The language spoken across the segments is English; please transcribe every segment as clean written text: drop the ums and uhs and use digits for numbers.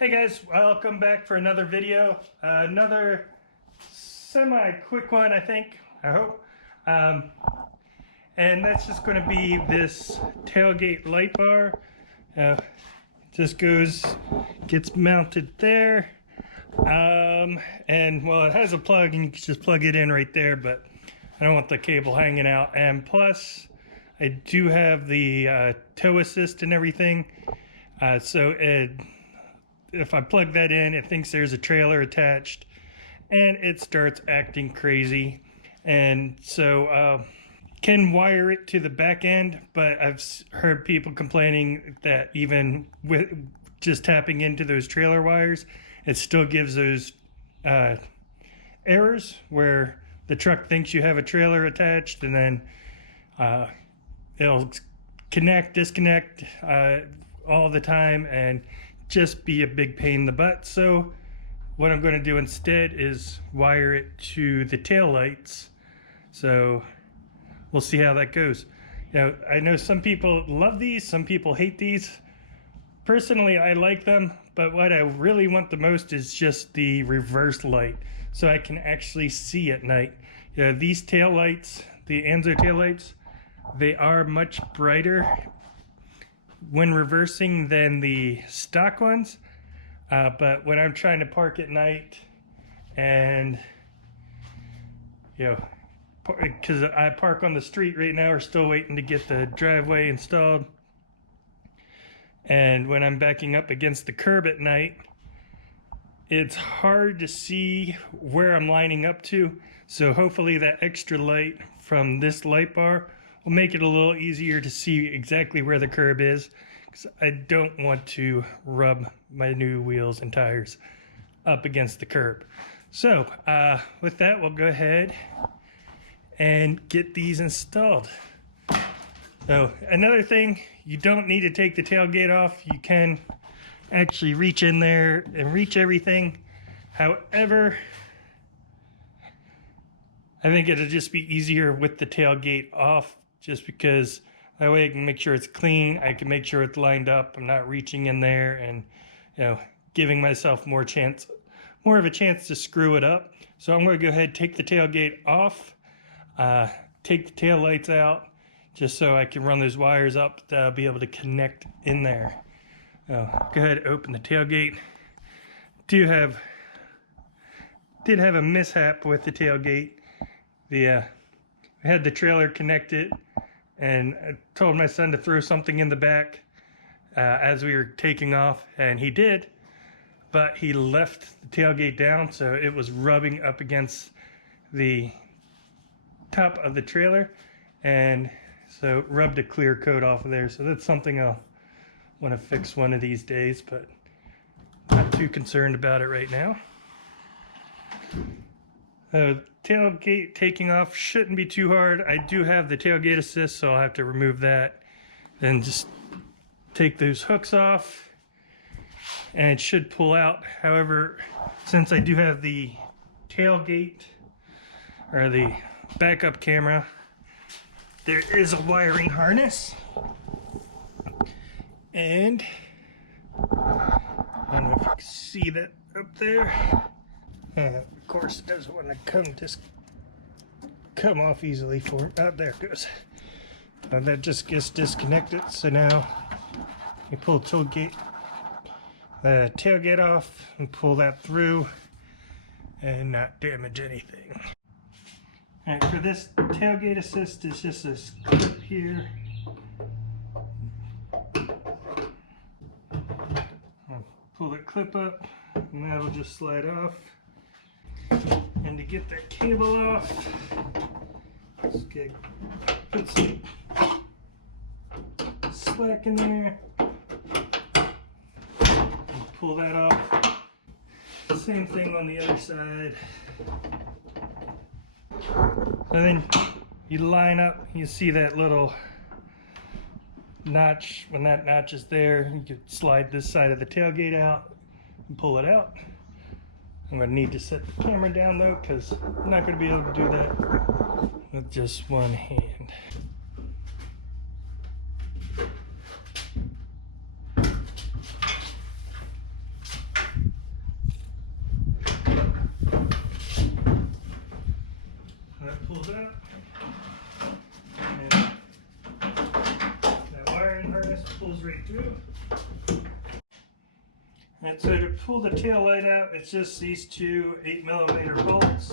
Hey guys, welcome back for another video. Another semi-quick one, I think, I hope. And that's just going to be this tailgate light bar. Just gets mounted there. And well, it has a plug and you can just plug it in right there, but I don't want the cable hanging out. And plus, I do have the tow assist and everything. If I plug that in, it thinks there's a trailer attached and it starts acting crazy. And so can wire it to the back end, but I've heard people complaining that even with just tapping into those trailer wires, it still gives those errors where the truck thinks you have a trailer attached, and then it'll disconnect all the time and just be a big pain in the butt. So what I'm going to do instead is wire it to the tail lights. So we'll see how that goes. Now, I know some people love these, some people hate these. Personally, I like them, but what I really want the most is just the reverse light, so I can actually see at night. These tail lights, the Anzo tail lights, they are much brighter when reversing than the stock ones, but when I'm trying to park at night and because I park on the street right now, we're still waiting to get the driveway installed, and when I'm backing up against the curb at night, it's hard to see where I'm lining up to. So hopefully that extra light from this light bar will make it a little easier to see exactly where the curb is, because I don't want to rub my new wheels and tires up against the curb. So with that, we'll go ahead and get these installed. So another thing, you don't need to take the tailgate off. You can actually reach in there and reach everything. However, I think it'll just be easier with the tailgate off, just because that way I can make sure it's clean. I can make sure it's lined up. I'm not reaching in there and giving myself more of a chance to screw it up. So I'm going to go ahead and take the tailgate off, take the tail lights out, just so I can run those wires up to be able to connect in there. Go ahead and open the tailgate. Did have a mishap with the tailgate. I had the trailer connected, and I told my son to throw something in the back as we were taking off, and he did, but he left the tailgate down, so it was rubbing up against the top of the trailer, and so rubbed a clear coat off of there. So that's something I'll want to fix one of these days, but not too concerned about it right now. Tailgate taking off shouldn't be too hard. I do have the tailgate assist, so I'll have to remove that. Then just take those hooks off, and it should pull out. However, since I do have the tailgate, or the backup camera, there is a wiring harness. And I don't know if you can see that up there. And of course it doesn't want to come off easily for it. Oh, there it goes. That just gets disconnected. So now you pull the tailgate off and pull that through and not damage anything. Alright, for this tailgate assist, it's just this clip here. I'll pull the clip up and that'll just slide off. And to get that cable off, just put some slack in there and pull that off. Same thing on the other side. And then you line up, you see that little notch. When that notch is there, you can slide this side of the tailgate out and pull it out. I'm going to need to set the camera down though, because I'm not going to be able to do that with just one hand. pulls out. And that wiring harness pulls right through. And so to pull the tail light out, it's just these two 8mm bolts.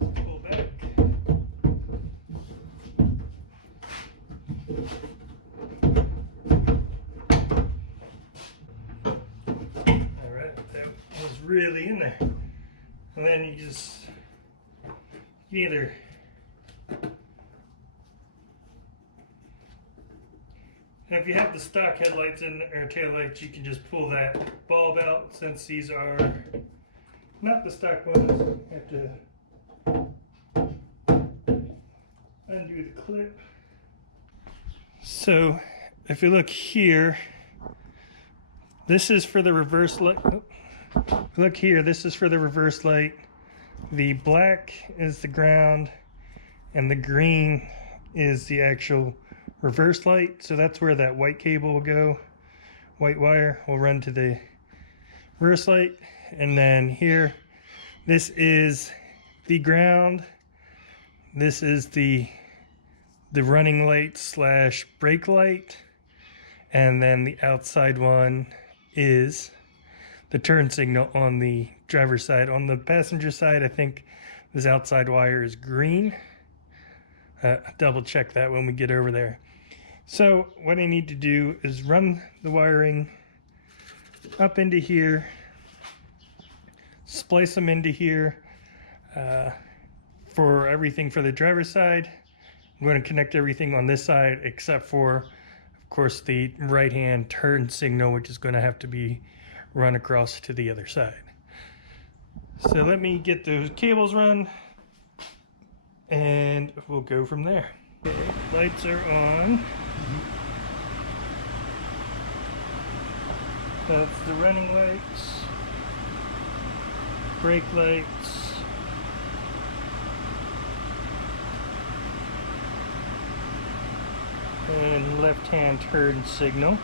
Pull back. Alright, that was really in there. And then you either if you have the stock headlights or tail lights, you can just pull that bulb out. Since these are not the stock ones, you have to undo the clip. So if you look here, this is for the reverse light. Look here, this is for the reverse light. The black is the ground and the green is the actual reverse light. So that's where that white cable will go. White wire will run to the reverse light. And then here, this is the ground. This is the running light slash brake light. And then the outside one is the turn signal on the driver's side. On the passenger side, I think this outside wire is green. Double check that when we get over there. So what I need to do is run the wiring up into here, splice them into here for everything for the driver's side. I'm going to connect everything on this side except for, of course, the right-hand turn signal, which is going to have to be run across to the other side. So let me get those cables run and we'll go from there. Okay, lights are on. That's the running lights, brake lights, and left-hand turn signal.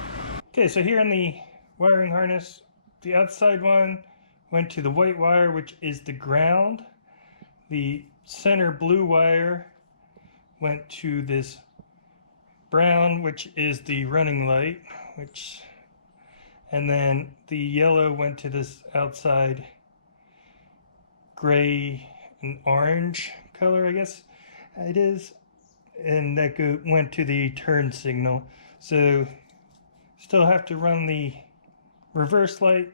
Okay, so here on the wiring harness, the outside one went to the white wire, which is the ground. The center blue wire went to this brown, which is the running light, and then the yellow went to this outside gray and orange color, I guess it is, and that went to the turn signal. So still have to run the reverse light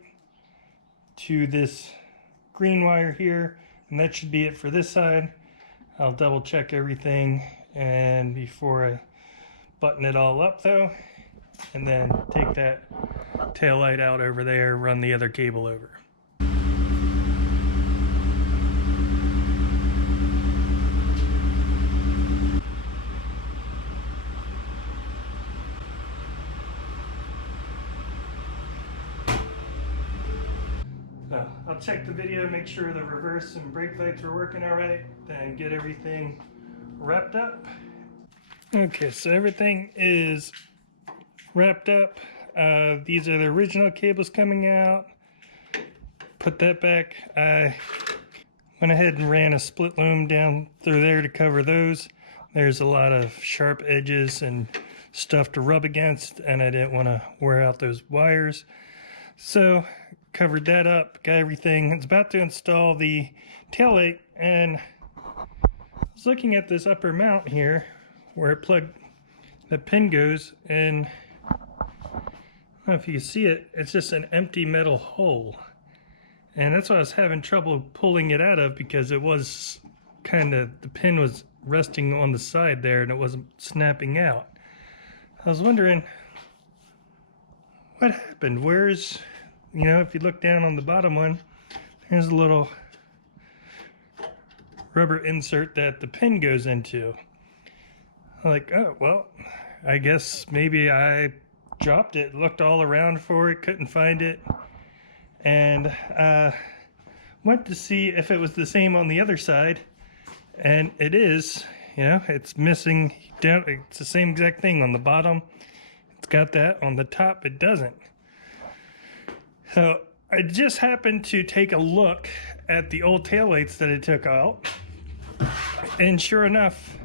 to this green wire here, and that should be it for this side. I'll double check everything and before I button it all up though, and then take that tail light out over there, run the other cable over. So I'll check the video, make sure the reverse and brake lights are working all right, then get everything wrapped up. Okay, so everything is wrapped up. These are the original cables coming out. Put that back. I went ahead and ran a split loom down through there to cover those. There's a lot of sharp edges and stuff to rub against, and I didn't want to wear out those wires. So covered that up, got everything. It's about to install the taillight, and I was looking at this upper mount here where the pin goes, and I don't know if you can see it, it's just an empty metal hole. And that's why I was having trouble pulling it out of, because it was the pin was resting on the side there and it wasn't snapping out. I was wondering what happened. Where's, if you look down on the bottom one, there's a little rubber insert that the pin goes into. I'm like, oh, well, I guess maybe I dropped it, looked all around for it, couldn't find it, and went to see if it was the same on the other side, and it is. It's missing down. It's the same exact thing on the bottom. It's got that. On the top, it doesn't. So I just happened to take a look at the old taillights that I took out, and sure enough,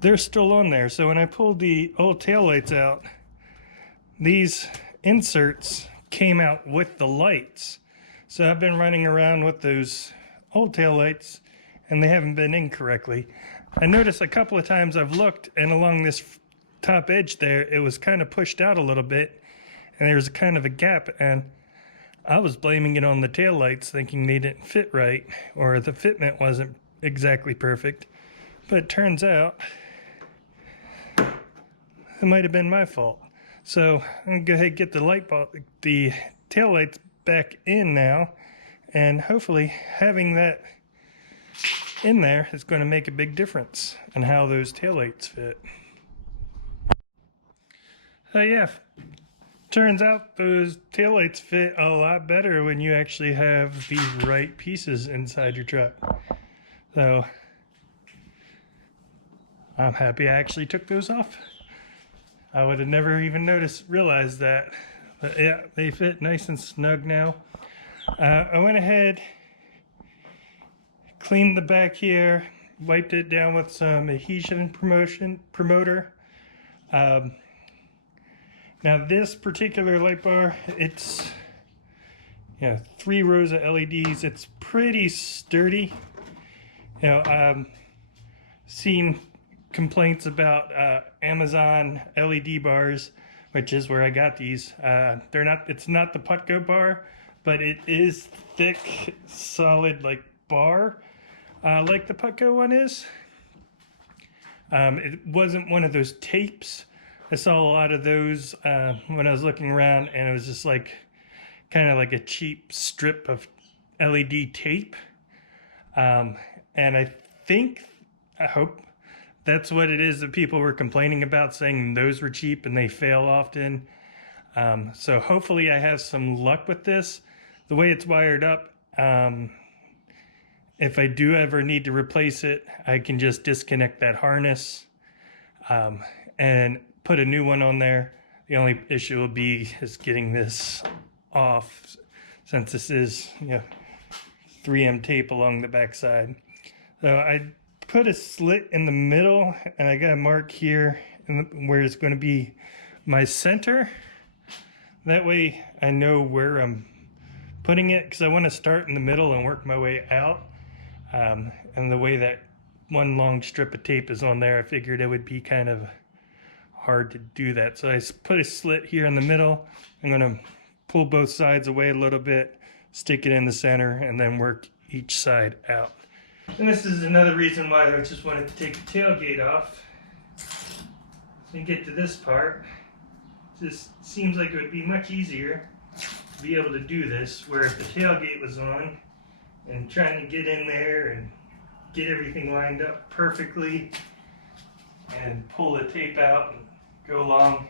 they're still on there. So when I pulled the old taillights out, these inserts came out with the lights. So I've been running around with those old taillights and they haven't been in correctly. I noticed a couple of times I've looked, and along this top edge there, it was kind of pushed out a little bit and there was kind of a gap, and I was blaming it on the taillights, thinking they didn't fit right or the fitment wasn't exactly perfect. But it turns out it might have been my fault. So I'm gonna go ahead and get the taillights back in now, and hopefully having that in there is going to make a big difference in how those taillights fit. So yeah, turns out those taillights fit a lot better when you actually have the right pieces inside your truck. So I'm happy I actually took those off. I would have never even realized that. But yeah, they fit nice and snug now. I went ahead, cleaned the back here, wiped it down with some adhesion promoter. Now this particular light bar, it's 3 rows of LEDs. It's pretty sturdy. Seen complaints about Amazon LED bars, which is where I got these. It's not the Putco bar, but it is thick, solid like bar, like the Putco one is. It wasn't one of those tapes. I saw a lot of those when I was looking around, and it was just like kind of like a cheap strip of LED tape. And I hope that's what it is that people were complaining about, saying those were cheap and they fail often. So hopefully I have some luck with this. The way it's wired up, if I do ever need to replace it, I can just disconnect that harness and put a new one on there. The only issue will be is getting this off, since this is 3M tape along the backside. So I put a slit in the middle, and I got a mark here where it's going to be my center. That way I know where I'm putting it, because I want to start in the middle and work my way out. And the way that one long strip of tape is on there, I figured it would be kind of hard to do that. So I put a slit here in the middle. I'm going to pull both sides away a little bit, stick it in the center, and then work each side out. And this is another reason why I just wanted to take the tailgate off. And get to this part. It just seems like it would be much easier to be able to do this, where if the tailgate was on and trying to get in there and get everything lined up perfectly and pull the tape out and go along,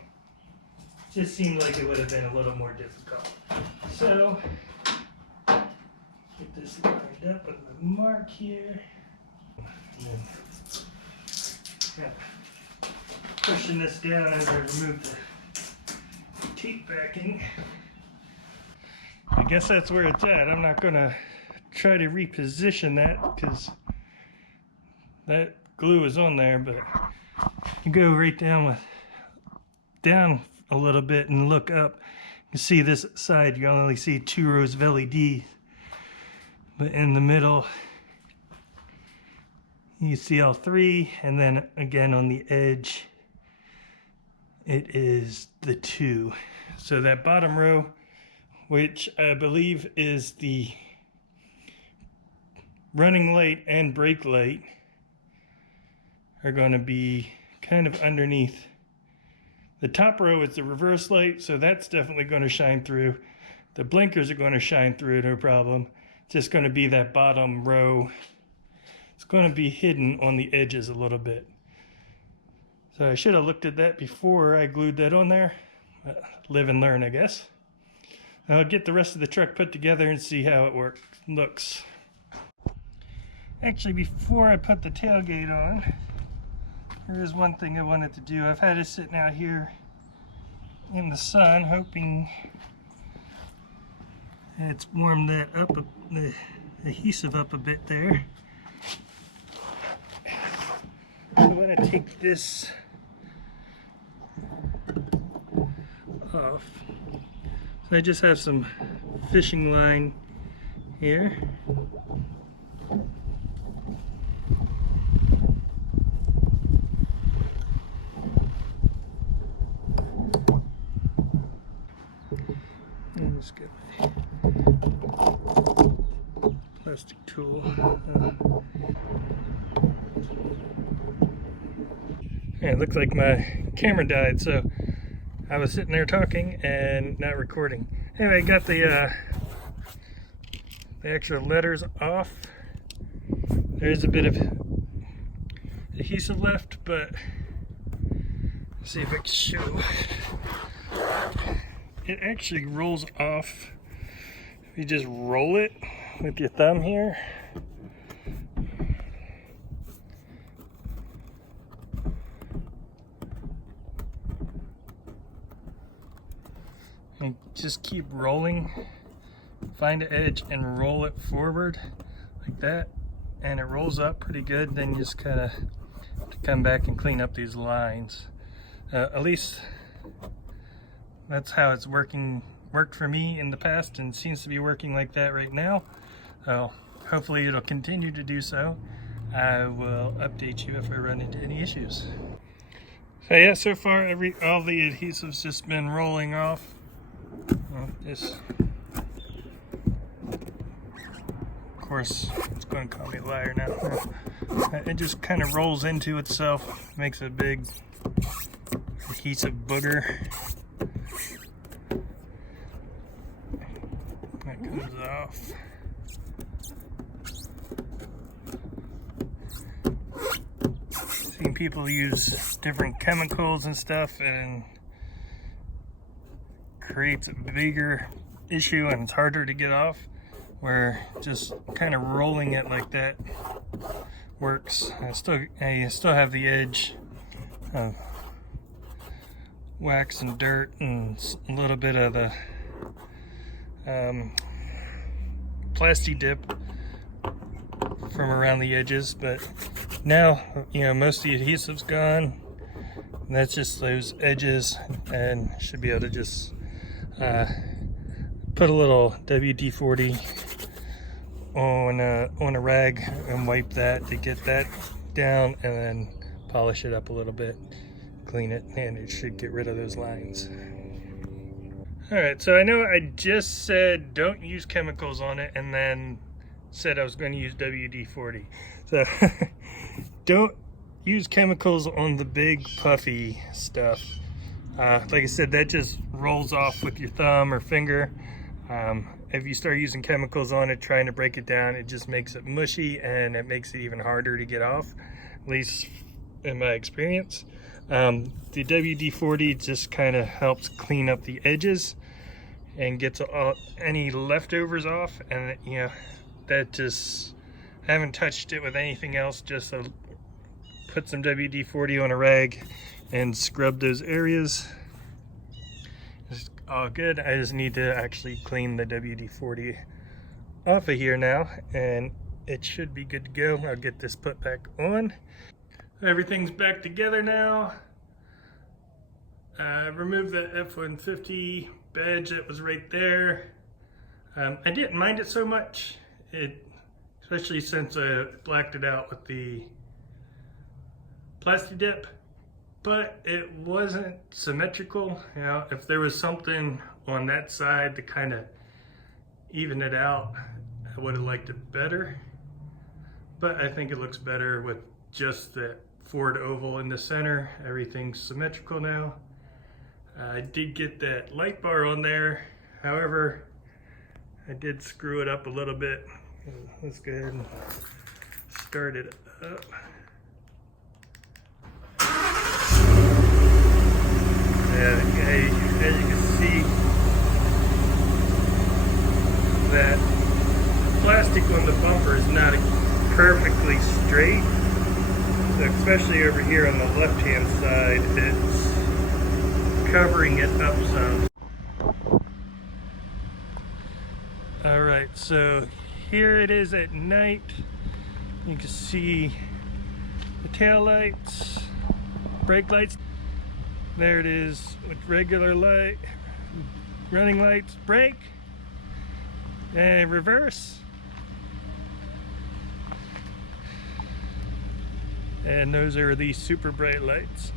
it just seemed like it would have been a little more difficult. So get this lined up with the mark here, and then pushing this down as I remove the tape backing. I guess that's where it's at. I'm not going to try to reposition that because that glue is on there, but you go right down a little bit and look up. You see this side, you only see 2 rows of LED, but in the middle you see all 3, and then again on the edge it is the 2. So that bottom row, which I believe is the running light and brake light, are going to be kind of underneath. The top row is the reverse light, so that's definitely going to shine through. The blinkers are going to shine through, no problem. It's just going to be that bottom row. It's going to be hidden on the edges a little bit. So I should have looked at that before I glued that on there. Live and learn, I guess. I'll get the rest of the truck put together and see how it looks. Actually, before I put the tailgate on, there is one thing I wanted to do. I've had it sitting out here in the sun, hoping It's warmed that up, the adhesive up a bit there. So I'm going to take this off. So I just have some fishing line here. And just get my plastic tool. Yeah, it looks like my camera died, so I was sitting there talking and not recording. Anyway, I got the extra letters off. There's a bit of adhesive left, but let's see if I can show. It actually rolls off if you just roll it with your thumb here. And just keep rolling, find an edge and roll it forward like that, and it rolls up pretty good. Then you just kind of come back and clean up these lines. At least that's how it's worked for me in the past, and seems to be working like that right now. So hopefully it'll continue to do so. I will update you if I run into any issues. So yeah, so far all the adhesive's just been rolling off. Well, this, of course, it's going to call me a liar now. It just kind of rolls into itself, makes a big adhesive booger. That comes off. Seen people use different chemicals and stuff, and creates a bigger issue, and it's harder to get off, where just kind of rolling it like that works. I still have the edge of wax and dirt and a little bit of the plasti dip from around the edges, but now, you know, most of the adhesive's gone. And that's just those edges, and should be able to just put a little WD-40 on a rag and wipe that to get that down, and then polish it up a little bit, clean it, and it should get rid of those lines. Alright, so I know I just said don't use chemicals on it, and then said I was going to use WD-40. So don't use chemicals on the big puffy stuff. Like I said, that just rolls off with your thumb or finger. If you start using chemicals on it, trying to break it down, it just makes it mushy, and it makes it even harder to get off, at least in my experience. The WD-40 just kind of helps clean up the edges and gets any leftovers off, and you know, that just, I haven't touched it with anything else, just put some WD-40 on a rag and scrub those areas. It's all good. I just need to actually clean the WD-40 off of here now, and it should be good to go. I'll get this put back on. Everything's back together now. Remove the F150 badge that was right there. I didn't mind it so much, especially since I blacked it out with the plasti dip, but it wasn't symmetrical. You know, if there was something on that side to kind of even it out, I would have liked it better. But I think it looks better with just the Ford oval in the center. Everything's symmetrical now. I did get that light bar on there. However, I did screw it up a little bit. Let's go ahead and start it up. Yeah, as you can see, that plastic on the bumper is not perfectly straight. So especially over here on the left-hand side, it's covering it up some. So here it is at night. You can see the tail lights, brake lights. There it is with regular light, running lights, brake, and reverse. And those are the super bright lights.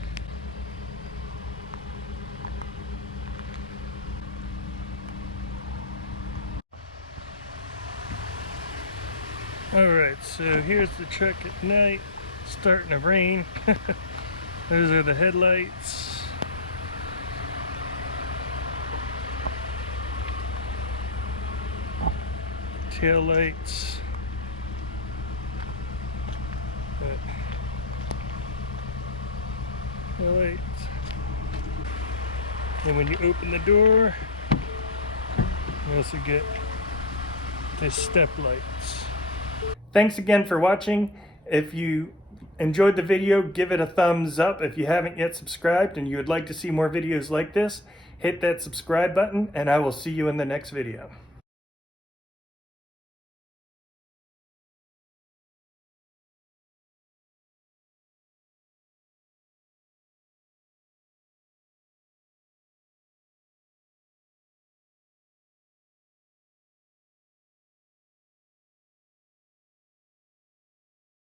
Alright, so here's the truck at night, starting to rain. Those are the headlights. Tail lights. Tail lights. And when you open the door, you also get the step lights. Thanks again for watching. If you enjoyed the video, give it a thumbs up. If you haven't yet subscribed and you would like to see more videos like this, hit that subscribe button, and I will see you in the next video.